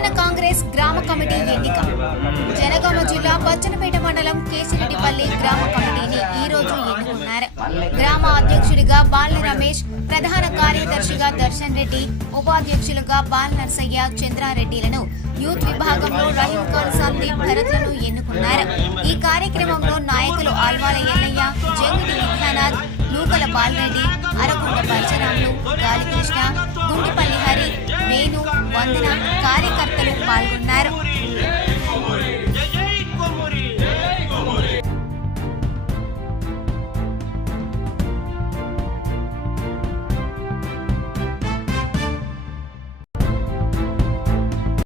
నూతన కాంగ్రెస్ గ్రామ కమిటీ ఎన్నిక. జనగామ జిల్లా బచ్చన్నపేట మండలం కేసిరెడ్డిపల్లి గ్రామ కమిటీని ఈ రోజు ఎన్నుకున్నారు. గ్రామ అధ్యక్షుడిగా బాల రమేష్, ప్రధాన కార్యదర్శిగా దర్శన్ రెడ్డి, ఉపాధ్యక్షులుగా బాల నర్సయ్య, చంద్రారెడ్డిలను, యూత్ విభాగంలో రహీం ఖాన్, సందీప్ భరత్లను ఎన్నుకున్నారు. ఈ కార్యక్రమంలో నాయకులు ఆల్వాల ఎల్లయ్య, జంగిటి విఖ్యానాథ్, నూకల బాలరెడ్డి, అరకుంట పరశురాములు, గాలికృష్ణ, గుండిపల్లి హరి, వేణు, వందన,